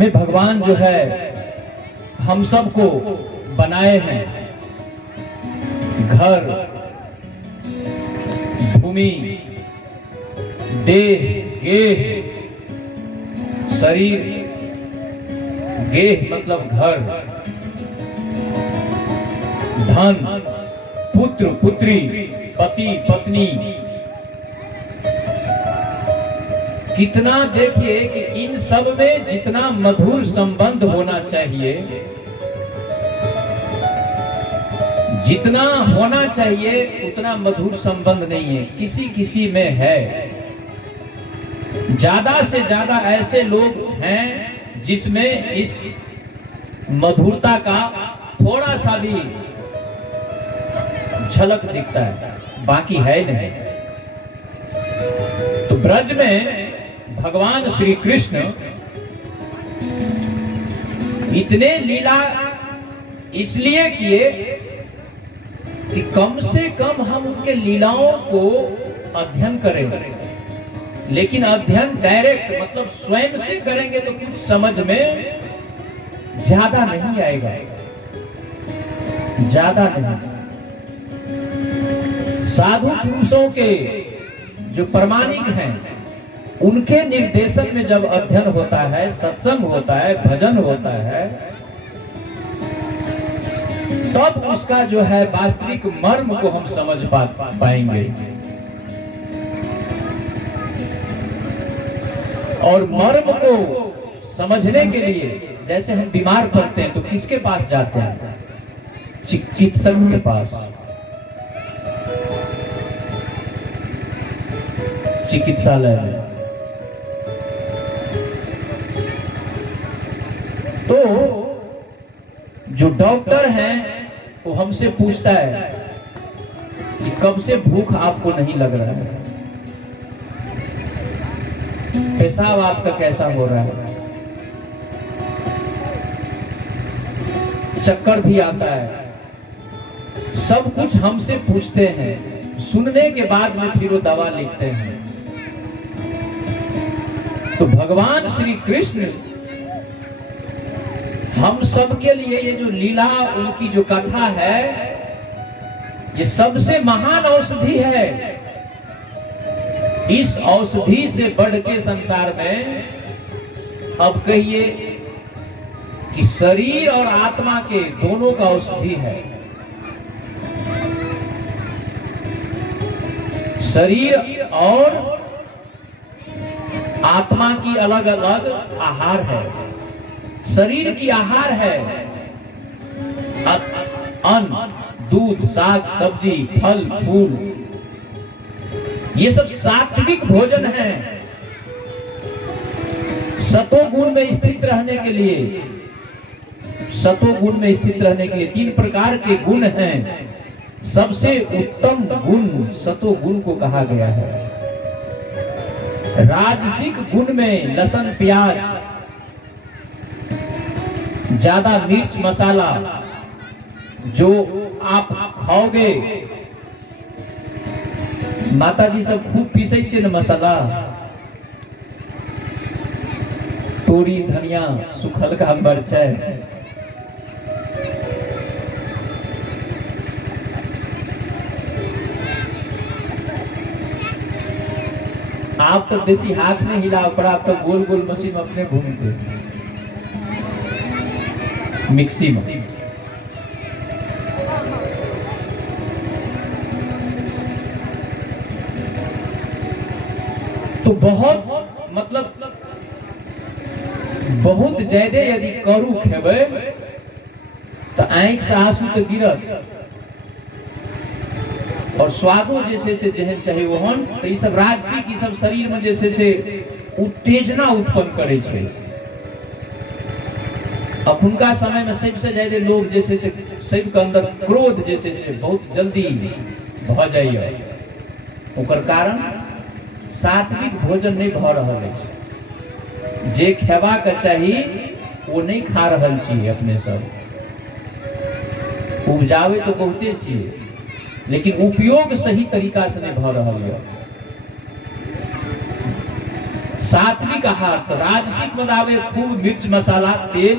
में भगवान जो है हम सबको बनाए हैं। घर, भूमि, देह, गेह, शरीर, गेह मतलब घर, धन, पुत्र, पुत्री, पति, पत्नी। कितना देखिए कि इन सब में जितना मधुर संबंध होना चाहिए, जितना होना चाहिए उतना मधुर संबंध नहीं है। किसी किसी में है। ज्यादा से ज्यादा ऐसे लोग हैं जिसमें इस मधुरता का थोड़ा सा भी झलक दिखता है, बाकी है नहीं। तो ब्रज में भगवान श्री कृष्ण इतने लीला इसलिए किए कि कम से कम हम उनके लीलाओं को अध्ययन करें। लेकिन अध्ययन डायरेक्ट मतलब स्वयं से करेंगे तो कुछ समझ में ज्यादा नहीं आएगा, ज्यादा नहीं। साधु पुरुषों के जो प्रमाणिक हैं उनके निर्देशन में जब अध्ययन होता है, सत्संग होता है, भजन होता है, तब उसका जो है वास्तविक मर्म को हम समझ पाएंगे। और मर्म को समझने के लिए जैसे हम बीमार पड़ते हैं तो किसके पास जाते हैं? चिकित्सक के पास। चिकित्सालय में। तो जो डॉक्टर हैं वो हमसे पूछता है कि कब से भूख आपको नहीं लग रहा है, पेशाब आपका कैसा हो रहा है, चक्कर भी आता है, सब कुछ हमसे पूछते हैं। सुनने के बाद में फिर वो दवा लिखते हैं। तो भगवान श्री कृष्ण हम सब के लिए ये जो लीला, उनकी जो कथा है, ये सबसे महान औषधि है। इस औषधि से बढ़ के संसार में अब कहिए कि शरीर और आत्मा के दोनों का औषधि है। शरीर और आत्मा की अलग अलग आहार है। शरीर की आहार है अन्न, दूध, साग, सब्जी, फल, फूल, ये सब सात्विक भोजन है। सतोगुण में स्थित रहने के लिए, सतोगुण में स्थित रहने के लिए 3 प्रकार के गुण हैं। सबसे उत्तम गुण सतोगुण को कहा गया है। राजसिक गुण में लहसुन, प्याज, ज्यादा मिर्च मसाला जो आप खाओगे, माता जी सब खूब पीसे छे न मसाला, तोरी, धनिया, सुखल का मिर्चाई, आप तो बेसी हाथ में हिला पड़ा, आप तो गोल गोल मशीन अपने घूमते मिक्सी में। तो बहुत मतलब बहुत ज्यादा यदि करू खेबे तो आंख से आंसू तो गिरत और स्वादो जैसे से जहन चाहे वहन। तो ये सब राजसिक, ये सब शरीर में जैसे से उत्तेजना उत्पन्न करे छे। अखुनका समय में सबसे ज्यादा लोग जैसे से सबके अंदर क्रोध जैसे से बहुत जल्दी भ जाइए। ओकर कारण सात्विक भोजन नहीं भ रहल है। जे खेबा के चाहिए वो नहीं खा रहल छी। अपने सब उपजावे तो बहुते चाहिए लेकिन उपयोग सही तरीका से नहीं भ रहल है। सात्विक आहार। तो राजसिक में आवे खूब मिर्च मसाला तेल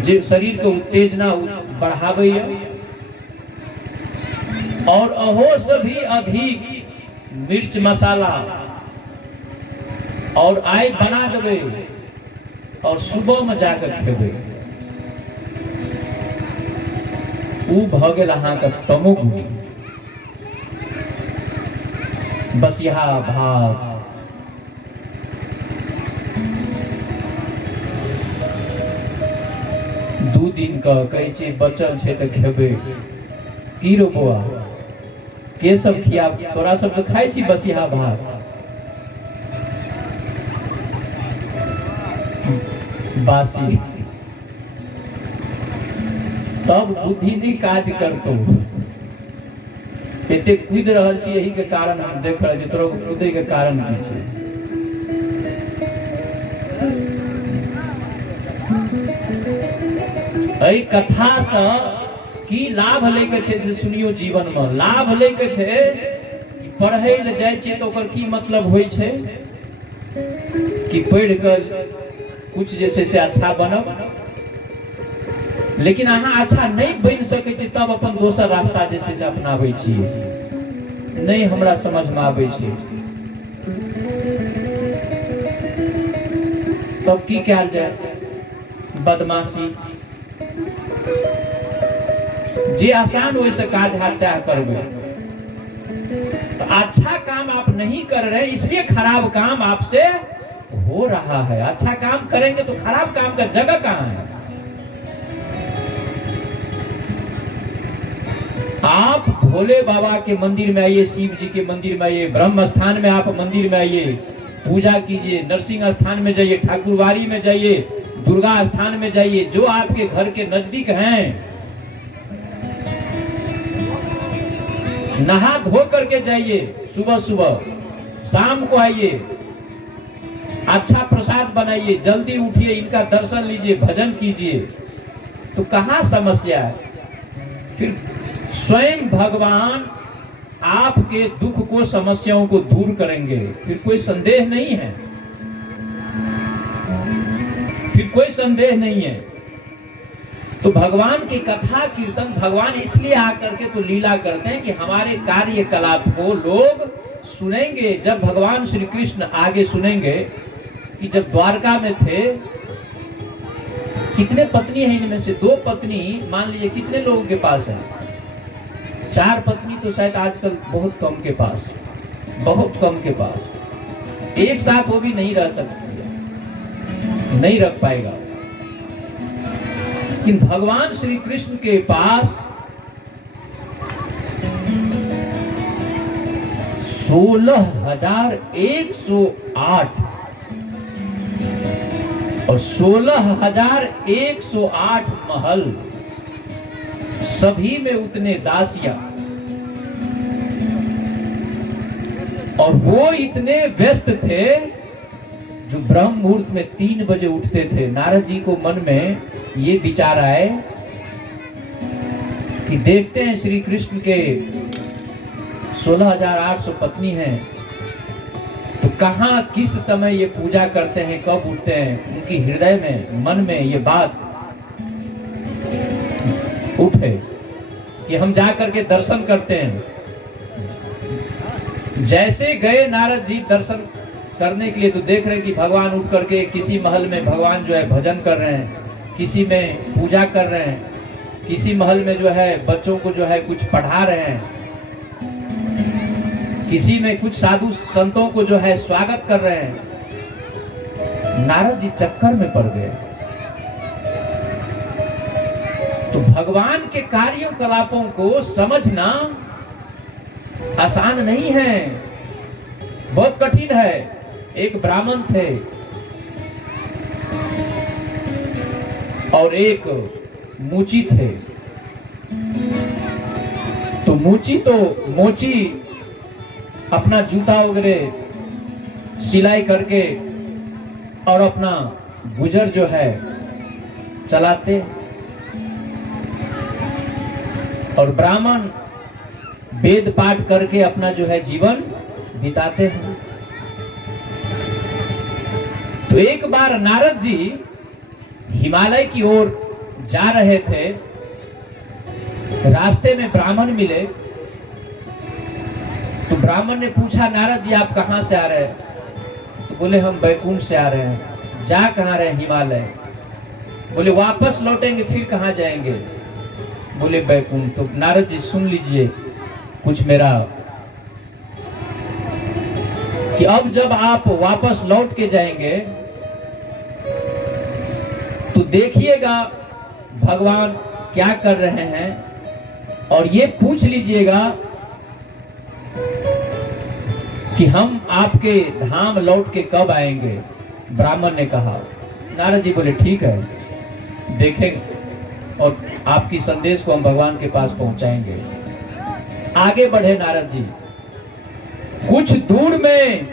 जे शरीर के उत्तेजना बढ़ावे और अहो से भी अधिक मिर्च मसाला और आय बना देवे और सुबह में जाकर खेबे उ भ गेल अहाँके तमोगुणी। बसिया भात दू दिन का कहै छै बचल छै तऽ खेबे की रो बौआ के सब खिया तोरा सब तो खाइ छी बसिया भात बासी तब बुद्धि नहीं काज करतो एते कूद रहल छी यही के कारण हम देख रहल छी तोरा कूदे के कारण की छै। एहि कथा से की लाभ ले के छै से सुनियो। जीवन में लाभ ले के छै कि पढ़ै ले जाय छै तो ओकर की मतलब होय छै कि पढ़ के कुछ जे छै से अच्छा बनब, लेकिन अहाँ अच्छा नहीं बन सकै छी तब अपन दोसर रास्ता जे छै से अपनाबै छी। नहीं हमरा समझ में आबै छै तब की कैल जाय? बदमाशी जे आसान हो से काज हाथ चाह करबे तो अच्छा काम आप नहीं कर रहे इसलिए खराब काम आपसे हो रहा है। अच्छा काम करेंगे तो खराब काम का जगह कहां है? आप भोले बाबा के मंदिर में आइए, शिव जी के मंदिर में आइए, ब्रह्म स्थान में आप मंदिर में आइए, पूजा कीजिए, नरसिंह स्थान में जाइए, ठाकुरवाड़ी में जाइए, दुर्गा स्थान में जाइए, जो आपके घर के नजदीक हैं। नहा धो करके जाइए, सुबह सुबह, शाम को आइए, अच्छा प्रसाद बनाइए, जल्दी उठिए, इनका दर्शन लीजिए, भजन कीजिए, तो कहां समस्या है? फिर स्वयं भगवान आपके दुख को समस्याओं को दूर करेंगे, फिर कोई संदेह नहीं है, फिर कोई संदेह नहीं है। तो भगवान की कथा कीर्तन भगवान इसलिए आकर के तो लीला करते हैं कि हमारे कार्यकलाप को लोग सुनेंगे। जब भगवान श्री कृष्ण आगे सुनेंगे कि जब द्वारका में थे कितने पत्नी है, इनमें से 2 पत्नी मान लीजिए कितने लोगों के पास है? 4 पत्नी तो शायद आजकल बहुत कम के पास, बहुत कम के पास एक साथ वो भी नहीं रह सकती है, नहीं रख पाएगा। लेकिन भगवान श्री कृष्ण के पास 16,108 और 16,108 महल, सभी में उतने दासियां, और वो इतने व्यस्त थे जो ब्रह्म मुहूर्त में 3 बजे उठते थे। नारद जी को मन में ये विचार आए कि देखते हैं श्री कृष्ण के 16,800 पत्नी हैं तो कहां किस समय ये पूजा करते हैं, कब उठते हैं। उनकी हृदय में मन में ये बात उठे कि हम जाकर के दर्शन करते हैं। जैसे गए नारद जी दर्शन करने के लिए तो देख रहे हैं कि भगवान उठ करके किसी महल में भगवान जो है भजन कर रहे हैं, किसी में पूजा कर रहे हैं, किसी महल में जो है बच्चों को जो है कुछ पढ़ा रहे हैं, किसी में कुछ साधु संतों को जो है स्वागत कर रहे हैं। नारद जी चक्कर में पड़ गए। तो भगवान के कार्यकलापों को समझना आसान नहीं है, बहुत कठिन है। एक ब्राह्मण थे और एक मूची थे। तो मोची अपना जूता वगैरह सिलाई करके और अपना गुजर जो है चलाते, और ब्राह्मण वेद पाठ करके अपना जो है जीवन बिताते हैं। तो एक बार नारद जी हिमालय की ओर जा रहे थे, रास्ते में ब्राह्मण मिले। तो ब्राह्मण ने पूछा, नारद जी आप कहां से आ रहे हैं? तो बोले हम बैकुंठ से आ रहे हैं। जा कहां रहे हैं? हिमालय। बोले वापस लौटेंगे फिर कहां जाएंगे? बोले बैकुंठ। तो नारद जी सुन लीजिए कुछ मेरा, कि अब जब आप वापस लौट के जाएंगे तो देखिएगा भगवान क्या कर रहे हैं, और ये पूछ लीजिएगा कि हम आपके धाम लौट के कब आएंगे। ब्राह्मण ने कहा। नारद जी बोले ठीक है, देखेंगे और आपकी संदेश को हम भगवान के पास पहुंचाएंगे। आगे बढ़े नारद जी। कुछ दूर में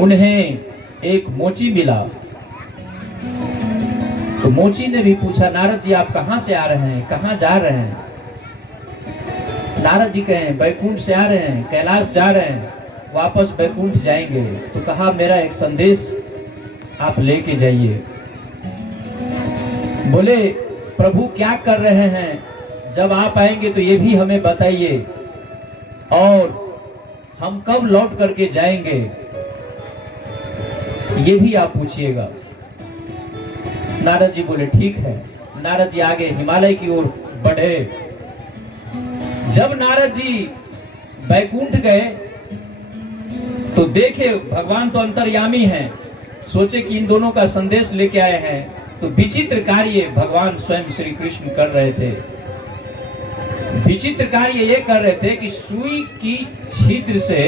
उन्हें एक मोची मिला। तो मोची ने भी पूछा, नारद जी आप कहां से आ रहे हैं, कहां जा रहे हैं? नारद जी कहें बैकुंठ से आ रहे हैं, कैलाश जा रहे हैं, वापस बैकुंठ जाएंगे। तो कहा मेरा एक संदेश आप लेके जाइए। बोले प्रभु क्या कर रहे हैं, जब आप आएंगे तो ये भी हमें बताइए, और हम कब लौट करके जाएंगे ये भी आप पूछिएगा। नारद जी बोले ठीक है। नारद जी आगे हिमालय की ओर बढ़े। जब नारद जी बैकुंठ गए तो देखे भगवान तो अंतर्यामी हैं, सोचे कि इन दोनों का संदेश लेके आए हैं। तो विचित्र कार्य भगवान स्वयं श्री कृष्ण कर रहे थे। विचित्र कार्य ये कर रहे थे कि सुई की छिद्र से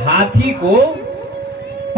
हाथी को